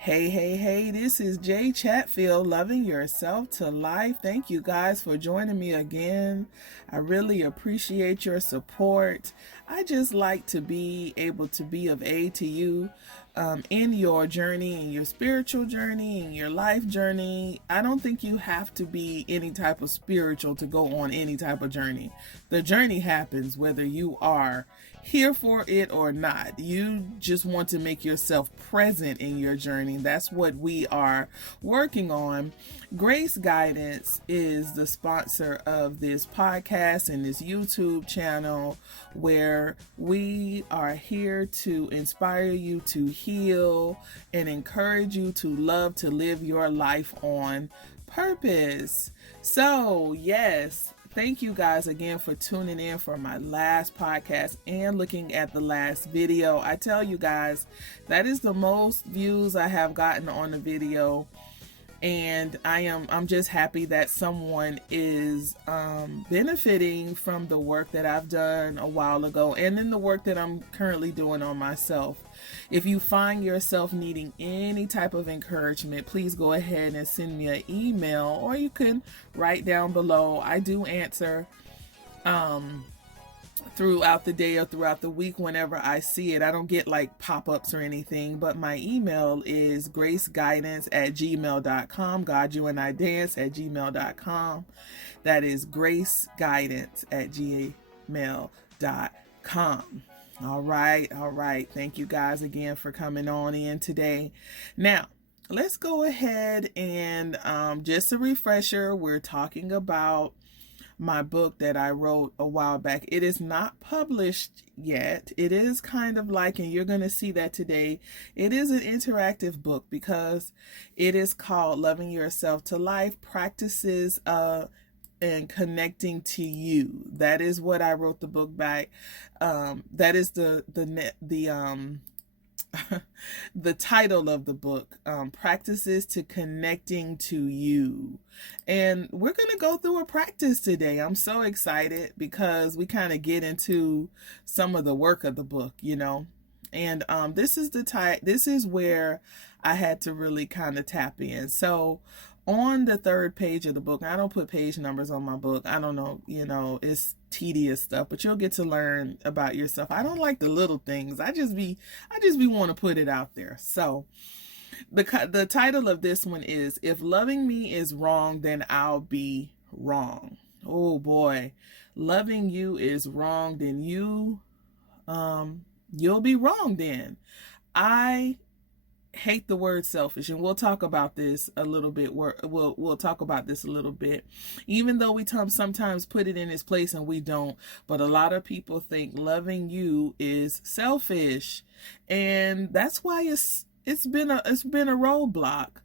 Hey, this is Jay Chatfield, Loving Yourself to Life. Thank you guys for joining me again. I really appreciate your support. I just like to be able to be of aid to you in your journey, in your spiritual journey, in your life journey. I don't think you have to be any type of spiritual to go on any type of journey. The journey happens whether you are here for it or not. You just want to make yourself present in your journey. That's what we are working on. Grace Guidance is the sponsor of this podcast and this YouTube channel, where we are here to inspire you to heal and encourage you to love, to live your life on purpose. So, yes, thank you guys again for tuning in for my last podcast and looking at the last video. I tell you guys, that is the most views I have gotten on the video, and I'm just happy that someone is benefiting from the work that I've done a while ago and then the work that I'm currently doing on myself. If you find yourself needing any type of encouragement, please go ahead and send me an email, or you can write down below. I do answer throughout the day or throughout the week whenever I see it. I don't get like pop-ups or anything, but my email is graceguidance@gmail.com. God, you and I dance at gmail.com. That is graceguidance@gmail.com. All right. Thank you guys again for coming on in today. Now, let's go ahead and just a refresher, we're talking about my book that I wrote a while back. It is not published yet. It is kind of like, and you're going to see that today, it is an interactive book because it is called Loving Yourself to Life, Practices and Connecting to You. That is what I wrote the book by. That is the the title of the book, Practices to Connecting to You. And we're going to go through a practice today. I'm so excited because we kind of get into some of the work of the book, and this is where I had to really kind of tap in. So on the third page of the book, I don't put page numbers on my book. I don't know, it's tedious stuff, but you'll get to learn about yourself. I don't like the little things. I just be want to put it out there. So the title of this one is, If Loving Me is Wrong, Then I'll Be Wrong. Oh boy. Loving you is wrong, then you'll be wrong then. I hate the word selfish, and we'll talk about this a little bit. We'll talk about this a little bit, even though we sometimes put it in its place and we don't. But a lot of people think loving you is selfish, and that's why it's been a roadblock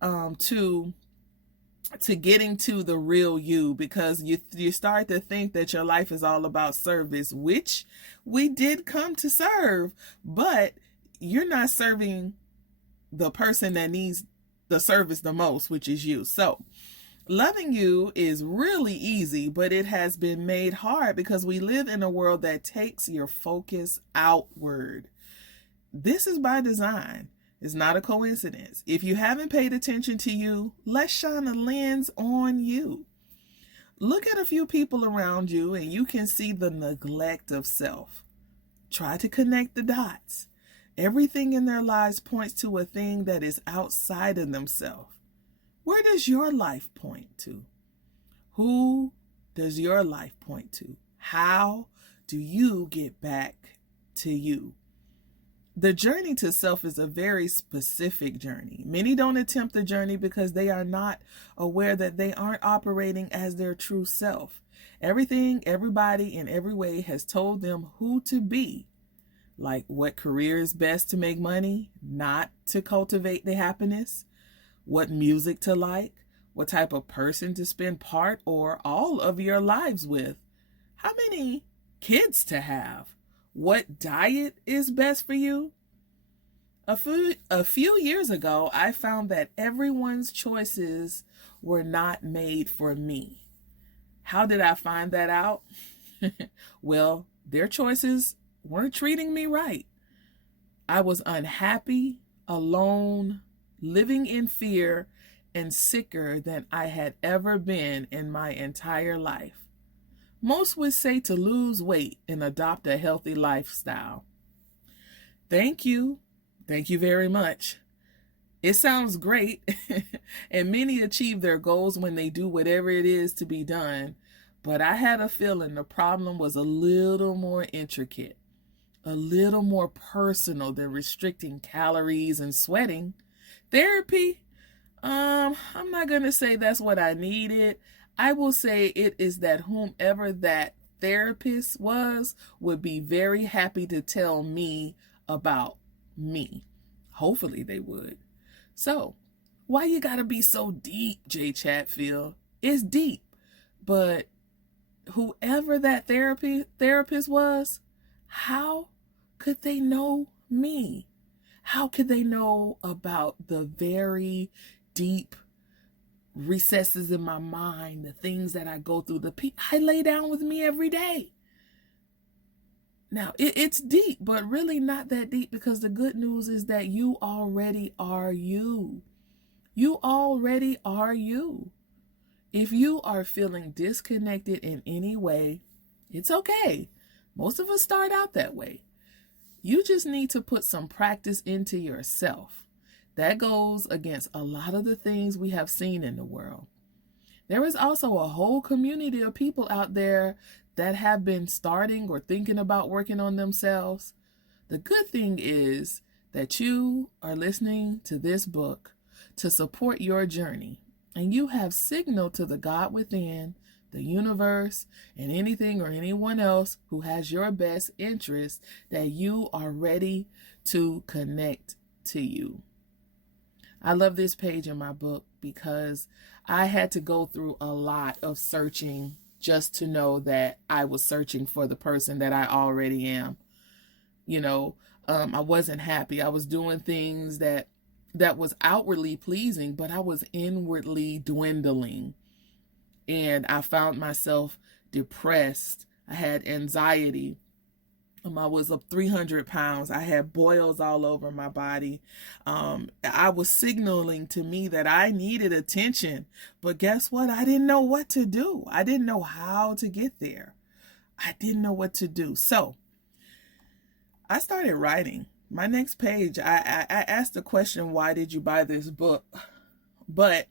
to getting to the real you, because you start to think that your life is all about service, which we did come to serve, but you're not serving the person that needs the service the most, which is you. So loving you is really easy, but it has been made hard because we live in a world that takes your focus outward. This is by design. It's not a coincidence. If you haven't paid attention to you, let's shine a lens on you. Look at a few people around you and you can see the neglect of self. Try to connect the dots. Everything in their lives points to a thing that is outside of themselves. Where does your life point to? Who does your life point to? How do you get back to you? The journey to self is a very specific journey. Many don't attempt the journey because they are not aware that they aren't operating as their true self. Everything, everybody, in every way has told them who to be. Like what career is best to make money, not to cultivate the happiness, what music to like, what type of person to spend part or all of your lives with, how many kids to have, what diet is best for you. A few years ago, I found that everyone's choices were not made for me. How did I find that out? Well, their choices weren't treating me right. I was unhappy, alone, living in fear and sicker than I had ever been in my entire life. Most would say to lose weight and adopt a healthy lifestyle. Thank you. Thank you very much. It sounds great, and many achieve their goals when they do whatever it is to be done, but I had a feeling the problem was a little more intricate, a little more personal than restricting calories and sweating. Therapy? I'm not going to say that's what I needed. I will say it is that whomever that therapist was would be very happy to tell me about me. Hopefully they would. So, why you gotta be so deep, Jay Chatfield? It's deep. But whoever that therapist was, how could they know me? How could they know about the very deep recesses in my mind, the things that I go through, I lay down with me every day. Now, it's deep, but really not that deep, because the good news is that you already are you. You already are you. If you are feeling disconnected in any way, it's okay. Most of us start out that way. You just need to put some practice into yourself. That goes against a lot of the things we have seen in the world. There is also a whole community of people out there that have been starting or thinking about working on themselves. The good thing is that you are listening to this book to support your journey, and you have signaled to the God within, the universe, and anything or anyone else who has your best interest that you are ready to connect to you. I love this page in my book because I had to go through a lot of searching just to know that I was searching for the person that I already am. I wasn't happy. I was doing things that was outwardly pleasing, but I was inwardly dwindling. And I found myself depressed. I had anxiety. I was up 300 pounds. I had boils all over my body. I was signaling to me that I needed attention. But guess what? I didn't know what to do. I didn't know how to get there. I didn't know what to do. So I started writing. My next page, I asked the question, why did you buy this book? But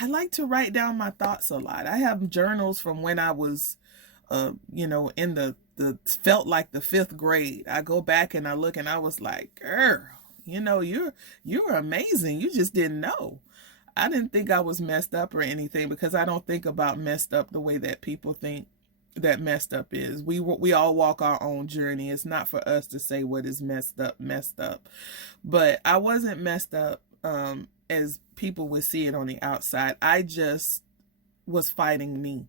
I like to write down my thoughts a lot. I have journals from when I was, in the felt like the 5th grade. I go back and I look and I was like, girl, you're amazing. You just didn't know. I didn't think I was messed up or anything, because I don't think about messed up the way that people think that messed up is. We all walk our own journey. It's not for us to say what is messed up. But I wasn't messed up as people would see it on the outside. I just was fighting me.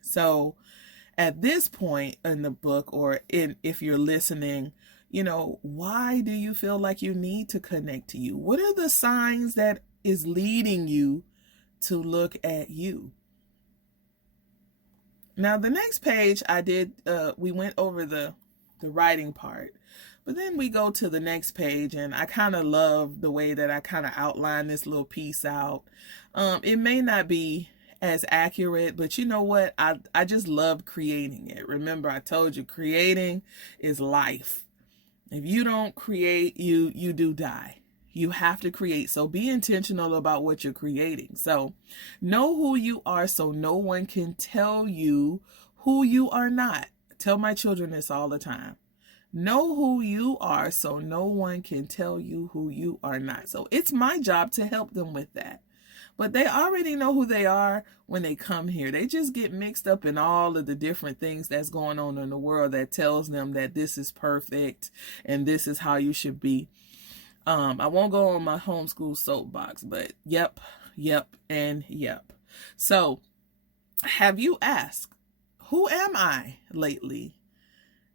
So at this point in the book, or if you're listening, why do you feel like you need to connect to you? What are the signs that is leading you to look at you? Now, the next page we went over the writing part, but then we go to the next page, and I kind of love the way that I kind of outline this little piece out. It may not be as accurate, but you know what? I just loved creating it. Remember, I told you creating is life. If you don't create, you do die. You have to create. So be intentional about what you're creating. So know who you are so no one can tell you who you are not. Tell my children this all the time. Know who you are so no one can tell you who you are not. So it's my job to help them with that. But they already know who they are when they come here. They just get mixed up in all of the different things that's going on in the world that tells them that this is perfect and this is how you should be. I won't go on my homeschool soapbox, but yep, and yep. So have you asked, who am I lately?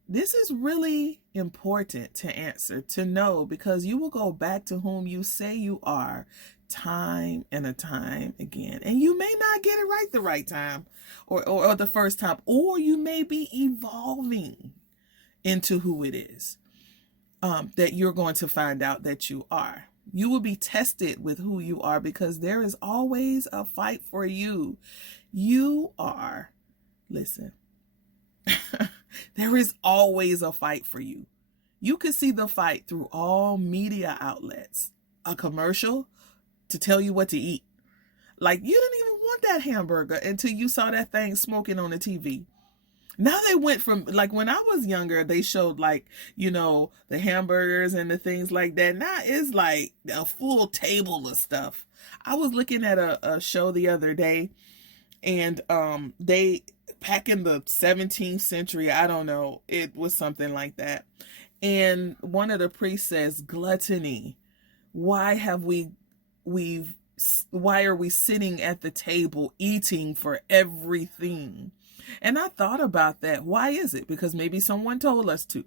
This is really important to answer, to know, because you will go back to whom you say you are time and a time again. And you may not get it right the right time or the first time, or you may be evolving into who it is that you're going to find out that you are. You will be tested with who you are because there is always a fight for you. You are, listen, there is always a fight for you. You can see the fight through all media outlets. A commercial to tell you what to eat. Like, you didn't even want that hamburger until you saw that thing smoking on the TV. Now they went from, like, when I was younger, they showed, like, the hamburgers and the things like that. Now it's like a full table of stuff. I was looking at a show the other day, and they, back in the 17th century, I don't know, it was something like that. And one of the priests says, gluttony. Why are we sitting at the table eating for everything? And I thought about that. Why is it? Because maybe someone told us to.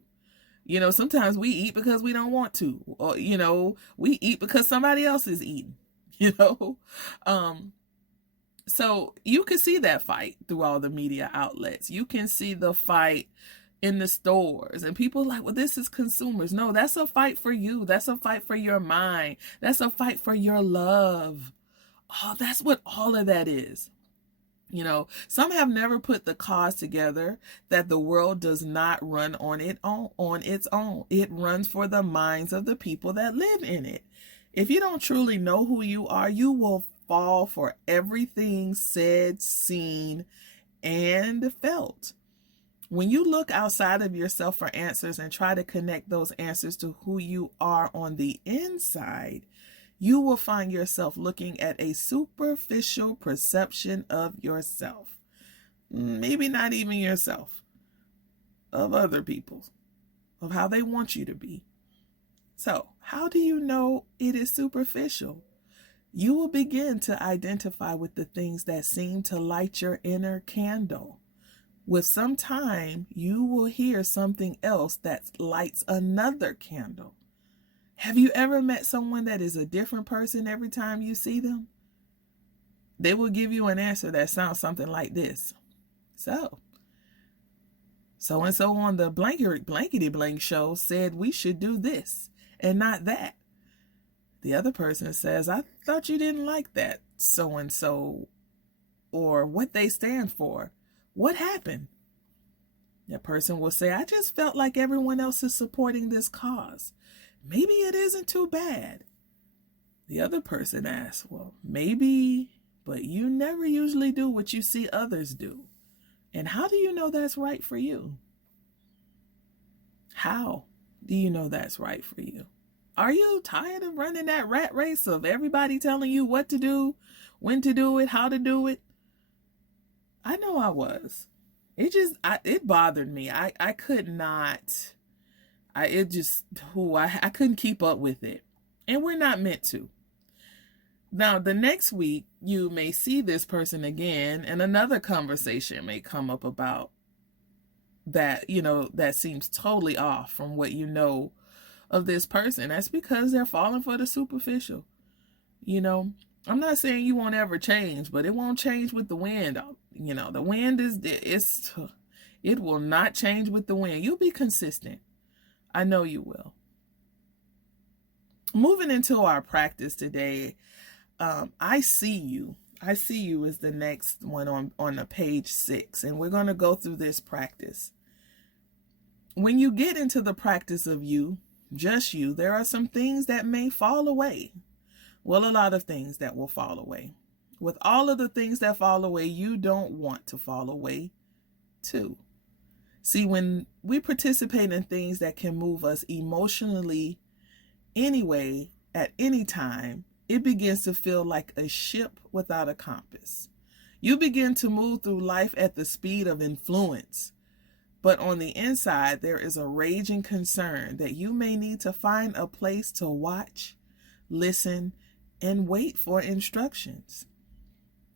Sometimes we eat because we don't want to. Or, we eat because somebody else is eating. So you can see that fight through all the media outlets. You can see the fight in the stores, and people are like, well, this is consumers. No, that's a fight for you. That's a fight for your mind. That's a fight for your love. Oh, that's what all of that is. Some have never put the cause together that the world does not run on its own. It runs for the minds of the people that live in it. If you don't truly know who you are, you will fall for everything said, seen, and felt. When you look outside of yourself for answers and try to connect those answers to who you are on the inside, you will find yourself looking at a superficial perception of yourself. Maybe not even yourself, of other people, of how they want you to be. So, how do you know it is superficial? You will begin to identify with the things that seem to light your inner candle. With some time, you will hear something else that lights another candle. Have you ever met someone that is a different person every time you see them? They will give you an answer that sounds something like this. So-and-so on the blankety blank show said we should do this and not that. The other person says, I thought you didn't like that so-and-so or what they stand for. What happened? That person will say, I just felt like everyone else is supporting this cause. Maybe it isn't too bad. The other person asks, well, maybe, but you never usually do what you see others do. And how do you know that's right for you? How do you know that's right for you? Are you tired of running that rat race of everybody telling you what to do, when to do it, how to do it? I know I was. It bothered me. I could not. I couldn't keep up with it. And we're not meant to. Now, the next week, you may see this person again, and another conversation may come up about that, that seems totally off from what you know of this person. That's because they're falling for the superficial. I'm not saying you won't ever change, but it won't change with the wind. The wind it will not change with the wind. You'll be consistent. I know you will. Moving into our practice today, I see you. I see you is the next one on the page 6, and we're going to go through this practice. When you get into the practice of you, just you, there are some things that may fall away. Well, a lot of things that will fall away. With all of the things that fall away, you don't want to fall away too. See, when we participate in things that can move us emotionally anyway, at any time, it begins to feel like a ship without a compass. You begin to move through life at the speed of influence. But on the inside, there is a raging concern that you may need to find a place to watch, listen, and wait for instructions.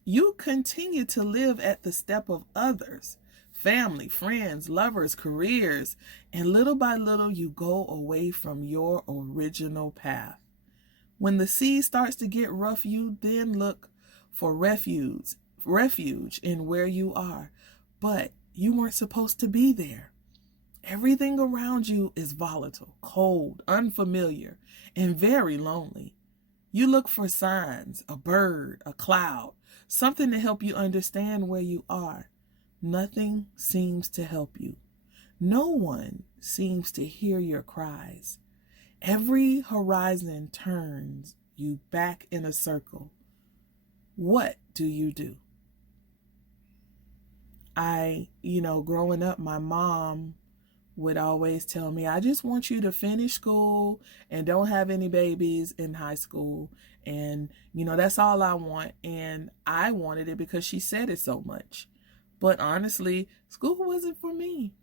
You continue to live at the step of others, family, friends, lovers, careers, and little by little you go away from your original path. When the sea starts to get rough, you then look for refuge in where you are, but you weren't supposed to be there. Everything around you is volatile, cold, unfamiliar, and very lonely. You look for signs, a bird, a cloud, something to help you understand where you are. Nothing seems to help you. No one seems to hear your cries. Every horizon turns you back in a circle. What do you do? Growing up, my mom would always tell me, I just want you to finish school and don't have any babies in high school. And, that's all I want. And I wanted it because she said it so much. But honestly, school wasn't for me.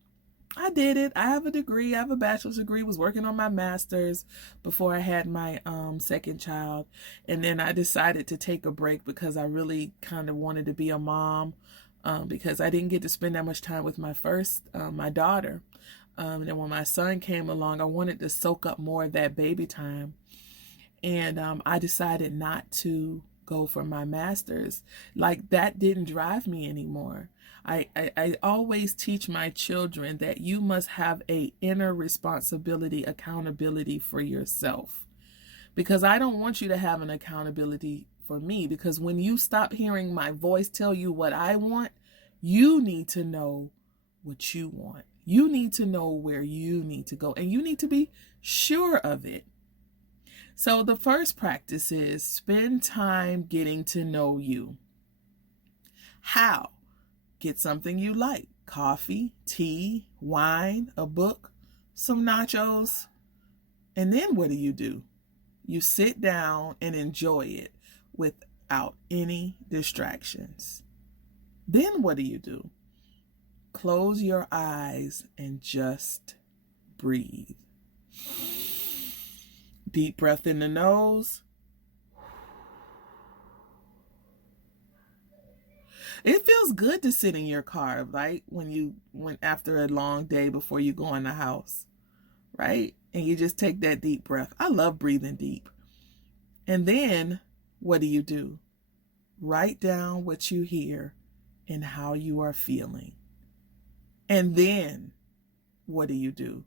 I did it. I have a degree. I have a bachelor's degree, was working on my master's before I had my second child. And then I decided to take a break because I really kind of wanted to be a mom because I didn't get to spend that much time with my daughter. And then when my son came along, I wanted to soak up more of that baby time. And I decided not to go for my master's. Like, that didn't drive me anymore. I always teach my children that you must have a inner responsibility, accountability for yourself. Because I don't want you to have an accountability for me. Because when you stop hearing my voice tell you what I want, you need to know what you want. You need to know where you need to go. And you need to be sure of it. So the first practice is spend time getting to know you. How? Get something you like. Coffee, tea, wine, a book, some nachos. And then what do? You sit down and enjoy it without any distractions. Then what do? Close your eyes and just breathe. Deep breath in the nose. It feels good to sit in your car, right? When after a long day before you go in the house, right? And you just take that deep breath. I love breathing deep. And then what do? Write down what you hear and how you are feeling. And then what do?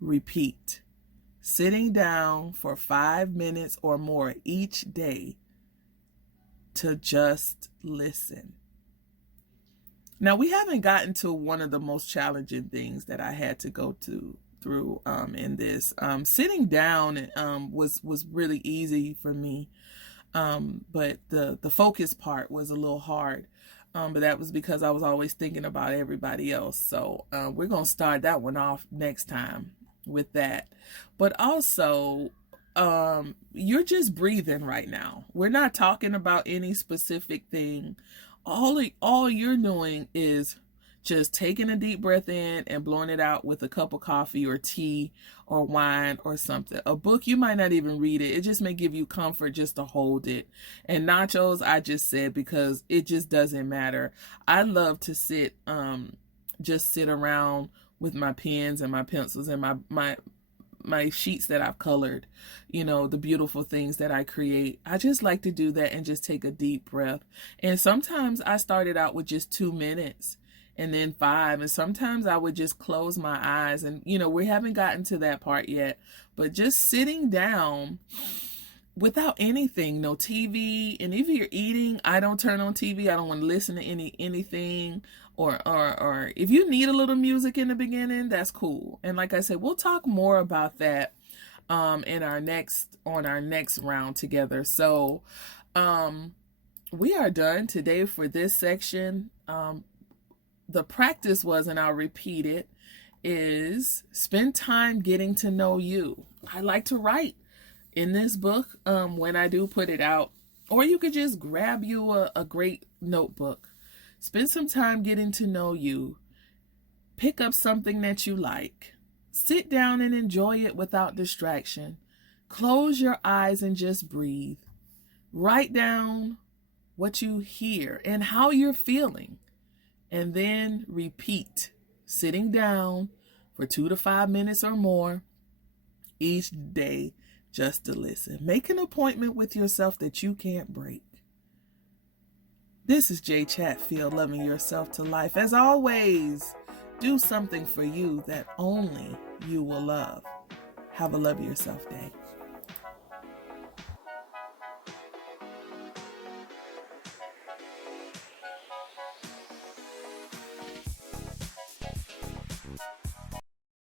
Repeat. Sitting down for 5 minutes or more each day to just listen. Now, we haven't gotten to one of the most challenging things that I had to go through in this. Sitting down was really easy for me, but the focus part was a little hard. But that was because I was always thinking about everybody else. So we're going to start that one off next time with that. But also, you're just breathing right now. We're not talking about any specific thing. All you're doing is just taking a deep breath in and blowing it out with a cup of coffee or tea or wine or something. A book, you might not even read it. It just may give you comfort just to hold it. And nachos, I just said because it just doesn't matter. I love to sit around with my pens and my pencils and my sheets that I've colored, the beautiful things that I create. I just like to do that and just take a deep breath. And sometimes I started out with just 2 minutes and then 5. And sometimes I would just close my eyes and, we haven't gotten to that part yet, but just sitting down without anything, no TV. And if you're eating, I don't turn on TV. I don't want to listen to anything. Or if you need a little music in the beginning, that's cool. And like I said, we'll talk more about that on our next round together. So we are done today for this section. The practice was, and I'll repeat it, is spend time getting to know you. I like to write in this book when I do put it out, or you could just grab you a great notebook. Spend some time getting to know you. Pick up something that you like. Sit down and enjoy it without distraction. Close your eyes and just breathe. Write down what you hear and how you're feeling. And then repeat, sitting down for 2 to 5 minutes or more each day just to listen. Make an appointment with yourself that you can't break. This is Jay Chatfield, Loving Yourself to Life. As always, do something for you that only you will love. Have a love yourself day.